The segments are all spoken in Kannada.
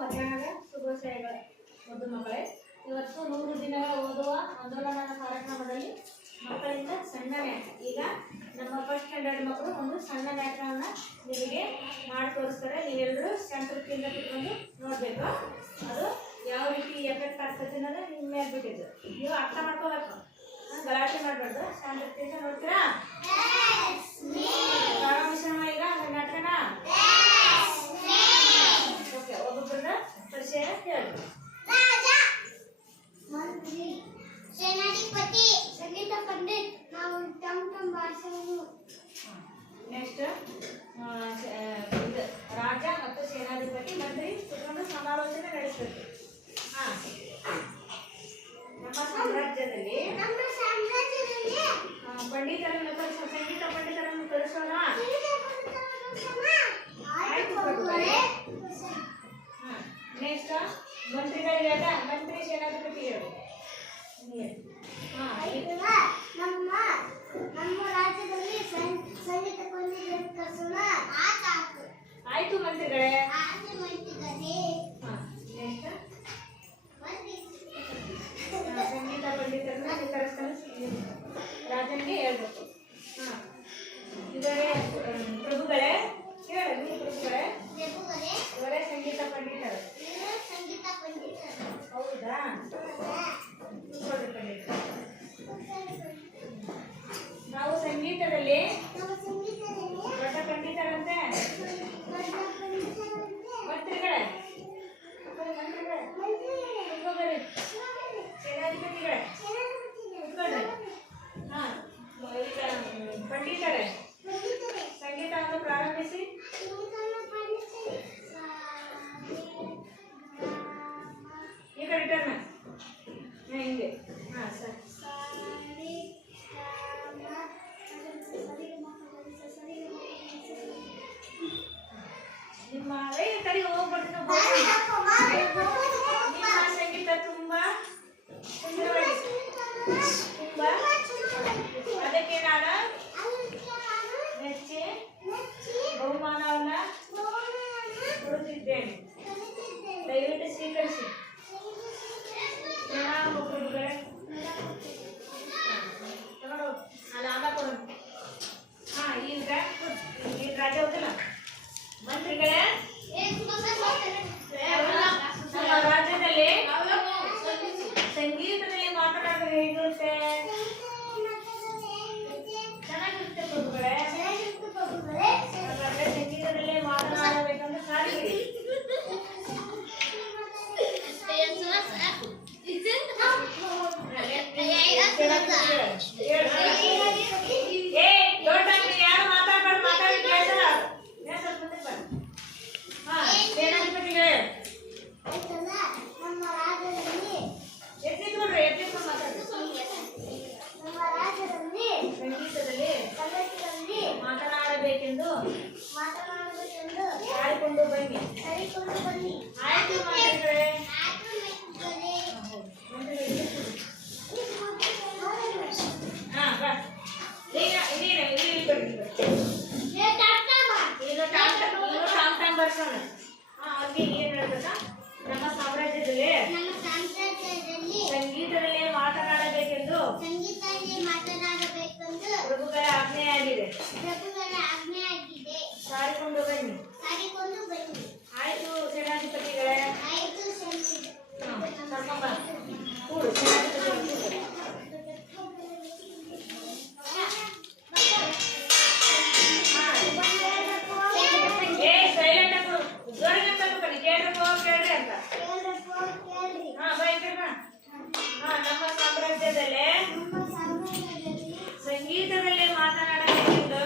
ಮಧ್ಯಾಹ್ನದ ಶುಭಾಶಯಗಳು ಮುದ್ದು ಮಕ್ಕಳೇ. ಇವತ್ತು 100 ದಿನಗಳ ಓದುವ ಆಂದೋಲನ ಕಾರ್ಯಕ್ರಮದಲ್ಲಿ ಮಕ್ಕಳಿಂದ ಸಣ್ಣ ನಾಟಕ. ಈಗ ನಮ್ಮ ಫಸ್ಟ್ ಸ್ಟ್ಯಾಂಡರ್ಡ್ ಮಕ್ಕಳು ಒಂದು ಸಣ್ಣ ನಾಟಕವನ್ನು ನಿಮಗೆ ಮಾಡಿ ತೋರಿಸ್ತಾರೆ. ನೀವೆಲ್ಲರೂ ಶಾಂತತೆಯಿಂದ ಕುತ್ಕೊಂಡು ನೋಡಬೇಕು. ಅದು ಯಾವ ರೀತಿ ಎಫೆಕ್ಟ್ ಆಗ್ತದೆ ಅನ್ನೋದು ನಿಮ್ಮ ಮೇಲೆ ಬಿಟ್ಟಿದ್ದು. ನೀವು ಅರ್ಥ ಮಾಡ್ಕೋಬೇಕು, ಗಲಾಟೆ ಮಾಡಬಾರ್ದು. ಶಾಂತತೆಯಿಂದ ನೋಡ್ತೀರಾ? ಪ್ರಾರಂಭಿಸೋಣ ಈಗ ನಾಟಕನ. ಓಕೆ, ಒಬ್ಬೊಬ್ಬರ ಪರಿಚಯ ಹೇಳಿ. ಮಂತ್ರಿ, ಸೇನಾಧಿಪತಿ, ಸಂಗೀತ ಪಂಡಿತ್, ನಾವು ಟಮ್ ಭಾಷೆಯನ್ನು. ನೆಕ್ಸ್ಟ್ ರಾಜ ಮತ್ತು ಸೇನಾಧಿಪತಿ ಮಂತ್ರಿ ಕುತ್ಕೊಂಡು ಸಮಾಲೋಚನೆ ನಡೆಸಬೇಕು. ನಮ್ಮ ಸಾಮ್ರಾಜ್ಯದಲ್ಲಿ ಪಂಡಿತರನ್ನು ಸಂಗೀತ ಪಂಡಿತರನ್ನು ಕಳಿಸೋಣ. ನೆಕ್ಸ್ಟ್ ಮಂತ್ರಿಗಳಿಗೆ ಮಂತ್ರಿ ಸೇನಾಧಿಪತಿ ಹೇಳಿ. ನಮ್ಮ ರಾಜ್ಯದಲ್ಲಿ ಸಂಗೀತ ಪಂಡಿತರನ್ನು ಕಳಿಸೋಣ. ಆಯ್ತು ಮಂತ್ರಿಗಳೇ. ಸಂಗೀತ ಪಂಡಿತರನ್ನ ಕರೆಸ್ತಾನೆ ರಾಜನಿಗೆ ಹೇಳ್ಬೇಕು. ಇವರೇ ಪ್ರಭುಗಳೇ, ಹೇಳಿ ನೀವು ಪ್ರಭುಗಳೇ. ಇವರೇ ಸಂಗೀತ ಪಂಡಿತರು. ಹೌದಾ? ನಾವು ಸಂಗೀತದಲ್ಲಿ ದೊಡ್ಡ ಪಂಡಿತರಂತೆ. ಮಂತ್ರಿಗಳೇ, ಸೇನಾಧಿಪತಿಗಳೇ, ಪಂಡಿತರೇ, ಸಂಗೀತವನ್ನು ಪ್ರಾರಂಭಿಸಿ. ಈ ಕಡೆ ಟರ್ನ್ ಹಿಂಗೆ. ಸರಿ. ನಿಮ್ಮ ಕಡೆಗೆ ಹೋಗ್ಬಾರ್ದು. ನಿಮ್ಮ ಸಂಗೀತ ತುಂಬಾ ಸುಂದರವಾಗಿದೆ. ತುಂಬಾ ಅದಕ್ಕೆ ನಾನು ಮೆಚ್ಚಿ ಬಹುಮಾನವನ್ನ ಕೊಡುತ್ತಿದ್ದೇನೆ. ದಯವಿಟ್ಟು ಸ್ವೀಕರಿಸಿ. ಈಗ ರಾಜ ಹೋಗಿಲ್ಲ. ಮಂತ್ರಿಗಳೇ, ನಮ್ಮ ರಾಜ್ಯದಲ್ಲಿ ಸಂಗೀತದಲ್ಲಿ ಮಾತನಾಡಲು ಹೇಗಿರುತ್ತೆ? ಚೆನ್ನಾಗಿರುತ್ತೆ ಪ್ರಭುಗಳೇ. ಹಾಗಾದ್ರೆ ಸಂಗೀತದಲ್ಲಿ ಮಾತನಾಡಬೇಕಂದ್ರೆ ಸಾರಿಗೆ ಯಾರು ಮಾತಾಡ್ಬಾರ್ದು. ಮಾತಾಡಿ ಸೇನಾಧಿಪತಿಗಳೇ ಸಂಗೀತದಲ್ಲಿ ಮಾತನಾಡಬೇಕೆಂದು ಹೇಳಿಕೊಂಡು ಬನ್ನಿ. ಆಯ್ತು ಮಂತ್ರಿಗಳೇ. ಬರ್ಸೋಣ. ಅವ್ರಿಗೆ ಏನ್ ಹೇಳ್ಬೇಕಾ? ನಮ್ಮ ಸಾಮ್ರಾಜ್ಯದಲ್ಲಿ ಸಂಗೀತದಲ್ಲಿ ಮಾತನಾಡಬೇಕೆಂದು ಪ್ರಭುಗಳ ಆಜ್ಞೆಯಾಗಿದೆ. ಸಾರಿಕೊಂಡು ಬನ್ನಿ. ಆಯ್ತು ಸೇನಾಧಿಪತಿಗಳೇ. ಕೂಡು ಸೇನಾಧಿಪತಿ. ನಮ್ಮ ಸಾಮ್ರಾಜ್ಯದಲ್ಲೇ ಸಂಗೀತದಲ್ಲಿ ಮಾತನಾಡಬೇಕೆಂದು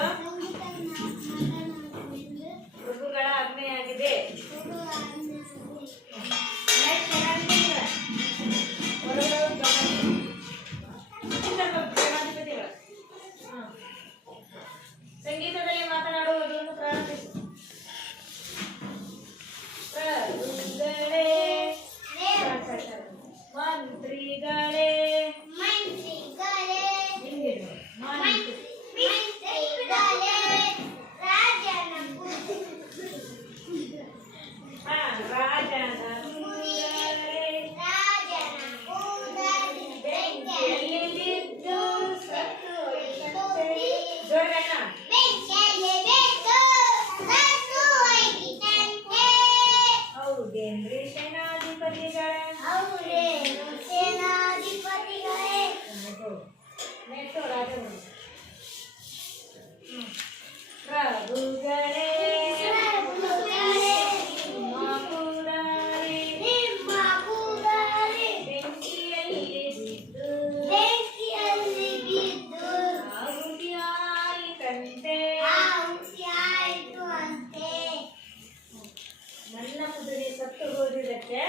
ಧ್ವನಿ ಸತ್ತು ಹೋದಿದ್ದಕ್ಕೆ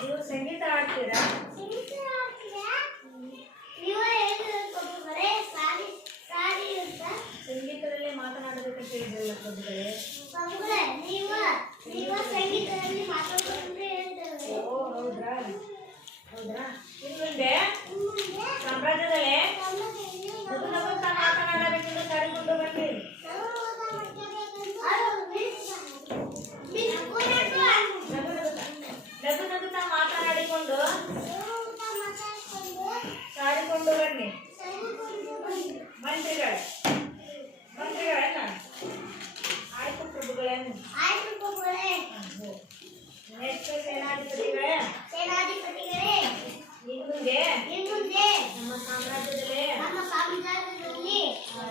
ನೀವು ಸಂಗೀತ ಆಡ್ತೀರಾ? ಸಂಗೀತದಲ್ಲಿ ಮಾತನಾಡಬೇಕಂತ ಹೇಳಿದ್ರಲ್ಲ ಪ್ರಭುಗಳೇ. ಓ ಹೌದ್ರಾ ಹೌದ್ರಾ. ಇನ್ನು ಮುಂದೆ ಸಾಮ್ರಾಜ್ಯದಲ್ಲೇ ನಗು ನಗುತ್ತಾ ಮಾತನಾಡಬೇಕೆಂದು ಸಾರಿಕೊಂಡು ಬನ್ನಿ. ನಗು ನಗುತ್ತಾ ಮಾತನಾಡಿಕೊಂಡು ಸಾರಿಕೊಂಡು ಬನ್ನಿ. ಮಂತ್ರಿಗಳೇ ಆಯ್ತು ಪ್ರಭುಗಳೇ. ನೆಕ್ಸ್ಟ್ ಸೇನಾಧಿಪತಿಗಳೇ, ಇನ್ನು ಮುಂದೆ ನಮ್ಮ ಸಾಮ್ರಾಜ್ಯದಲ್ಲೇ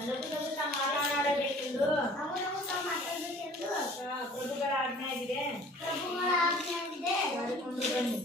ನಗು ನಗುತ್ತಾ ಮಾತನಾಡಬೇಕೆಂದು ಪ್ರಭುಗಳ ಆಜ್ಞೆ ಆಗಿದೆ. ಸಾರಿಕೊಂಡು ಬನ್ನಿ.